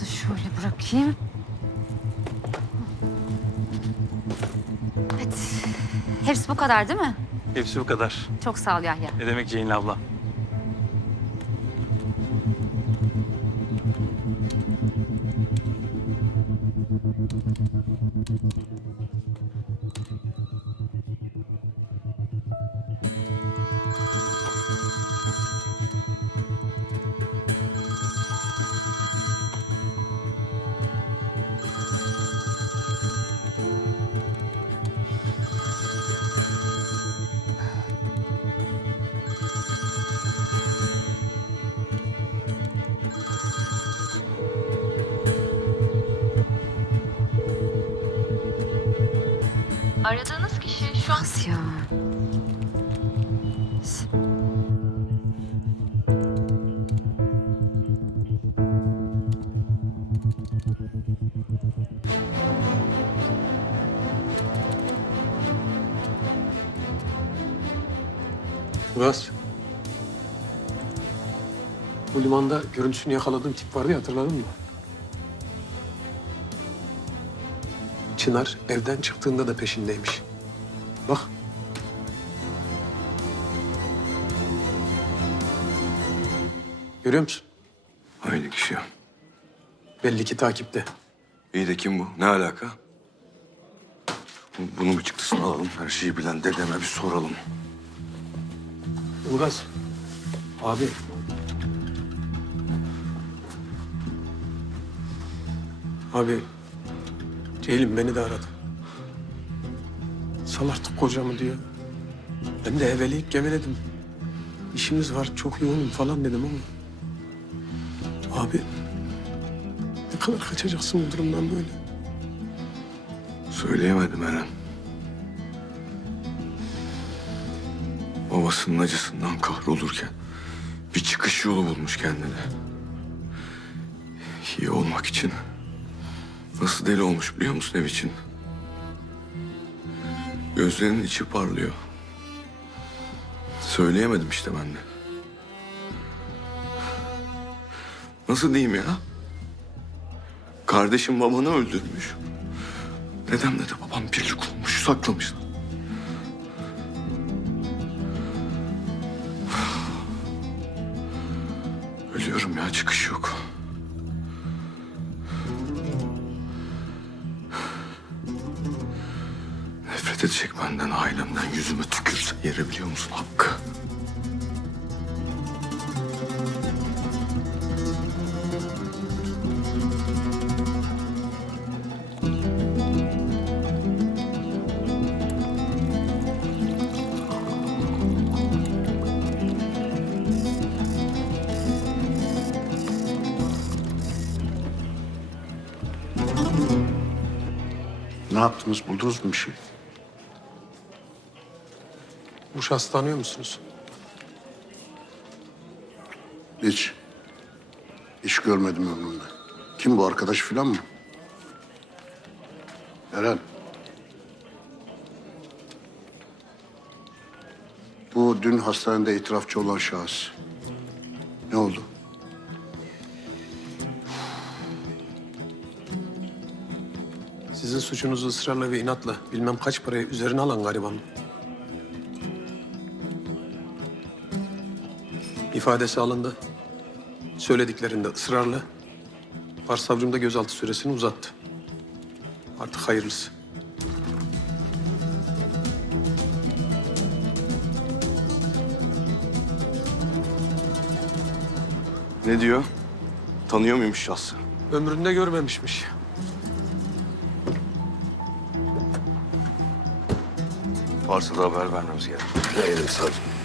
Da şöyle bırakayım. Evet. Hepsi bu kadar değil mi? Hepsi bu kadar. Çok sağ ol Yahya. Ne demek Ceylin abla? Aradığınız kişi şu an Nasıl ya? Uras. Bu limanda görüntüsünü yakaladığım tip vardı ya hatırladın mı? Çınar evden çıktığında da peşindeymiş. Bak. Görüyor musun? Aynı kişi. Belli ki takipte. İyi de kim bu? Ne alaka? Bu- Bunun bir çıktısını alalım. Her şeyi bilen dedeme bir soralım. Uras. Abi. Abi. Ceylin beni de aradı. Sal artık kocamı diyor. Ben de eveleyip geveledim. İşimiz var, çok yoğunum falan dedim ama... Abi... Ne kadar kaçacaksın bu durumdan böyle? Söyleyemedim Eren. Babasının acısından kahrolurken bir çıkış yolu bulmuş kendine. İyi olmak için. Nasıl deli olmuş biliyor musun ev için? Gözlerinin içi parlıyor. Söyleyemedim işte ben de. Nasıl diyeyim ya? Kardeşim babanı öldürmüş. Dedemle de babam birlik olmuş, saklamışlar. Ölüyorum ya, çıkış yok. Nefret edecek benden, ailemden, yüzüme tükürse yere biliyor musun Hakkı? Ne yaptınız? Buldunuz mu bir şey? Bu şahsı tanıyor musunuz? Hiç. Hiç görmedim ömrümde. Kim bu arkadaş falan mı? Eren. Bu dün hastanede itirafçı olan şahıs. Ne oldu? Sizin suçunuzu ısrarla ve inatla bilmem kaç parayı üzerine alan gariban. İfadesi alındı. Söylediklerinde ısrarla. Başsavcım da gözaltı süresini uzattı. Artık hayırlısı. Ne diyor? Tanıyor muymuş şahsı? Ömründe görmemişmiş. Varsa da haber vermemiz gerek. Hayırlısı.